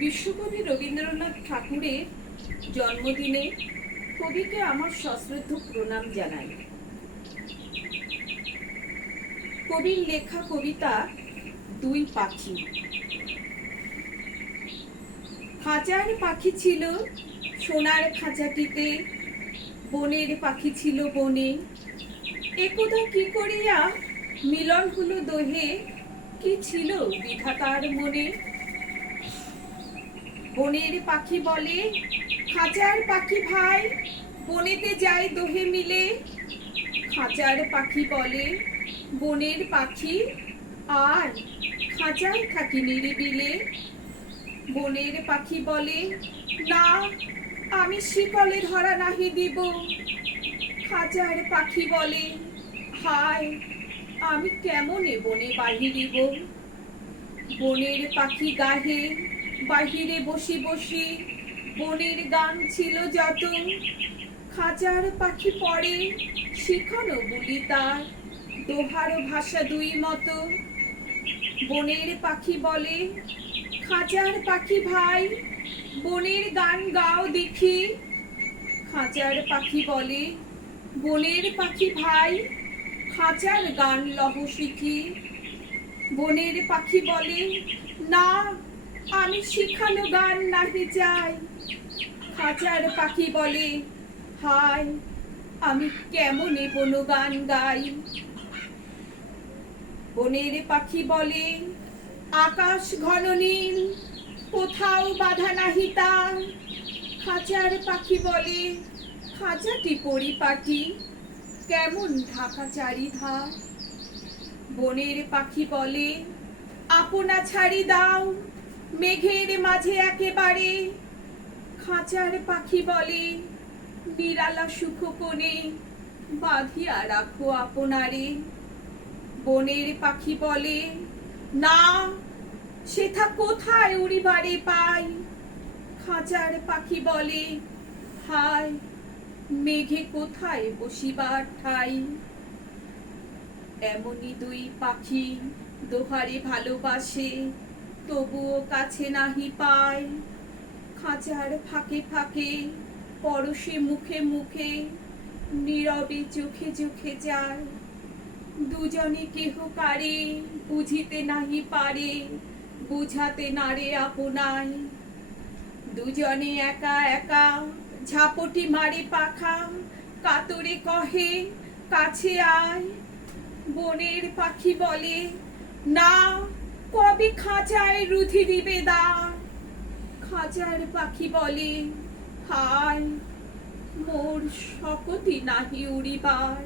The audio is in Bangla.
বিশ্বকবি রবীন্দ্রনাথ ঠাকুরের জন্মদিনে কবিকে আমার সশ্রদ্ধ প্রণাম জানাই। কবির লেখা কবিতা দুই পাখি। হাজার পাখি ছিল সোনার খাঁচাটিতে, বনের পাখি ছিল বনে। একদা কি করিয়া মিলন হলো দোহে, কি ছিল বিধাতার মনে। বনের পাখি বলে খাঁচার পাখি ভাই, বনেতে যাই দোহে মিলে। খাঁচার পাখি বলে বনের পাখি আর খাঁচায় থাকি নিরিবিলে। বনের পাখি বলে না, আমি শিকলে ধরা নাহি দিব। খাঁচার পাখি বলে হায়, আমি কেমনে বনে বাহিরিব। বনের পাখি গাহে বাহিরে বসি বসি, বনের গান ছিল যত। খাঁচার পাখি পড়ে শিখানো বুলি তার, দোহার ভাষা দুই মতো। বনের পাখি বলে খাঁচার পাখি ভাই, বনের গান গাও দেখি। খাঁচার পাখি বলে বনের পাখি ভাই, খাঁচার গান লহ শিখি। বনের পাখি বলে না, আমি শিখানো গান নাহি চাই। খাঁচার পাখি বলে হায়, আমি কেমনে বন গান গাই। বনের পাখি বলে আকাশ ঘন নীল, কোথাও বাধা নাহি তার। খাঁচার পাখি বলে খাঁচাটি পরিপাটি, কেমন ঢাকা চারিধার। বনের পাখি বলে আপনা ছাড়ি দাও, মেঘের মাঝে একেবারে। খাঁচার পাখি বলে নিরালা সুখ কোণে, বাঁধিয়া রাখো আপনারে। বনের পাখি বলে না, সেথা কোথায় উড়িবারে পাই। খাঁচার পাখি বলে হায়, মেঘে কোথায় বসিবার ঠাই। এমনই দুই পাখি দোহারে ভালোবাসে, তবুও কাছে নাহি পায়। খাঁচার ফাঁকে ফাঁকে পরশে মুখে মুখে, নীরবে চোখে চোখে যায়। দুজনে কেহ কারে বুঝিতে নাহি পারে, বুঝাতে নারে আপনায়। দুজনে একা একা ঝাপটি মারে পাখা, কাতরে কহে কাছে আয়। বনের পাখি বলে না, কবে খাঁচায় রুধি দিবে দ্বার। খাঁচার পাখি বলে হায়, মোর শকতি নাহি উড়িবার।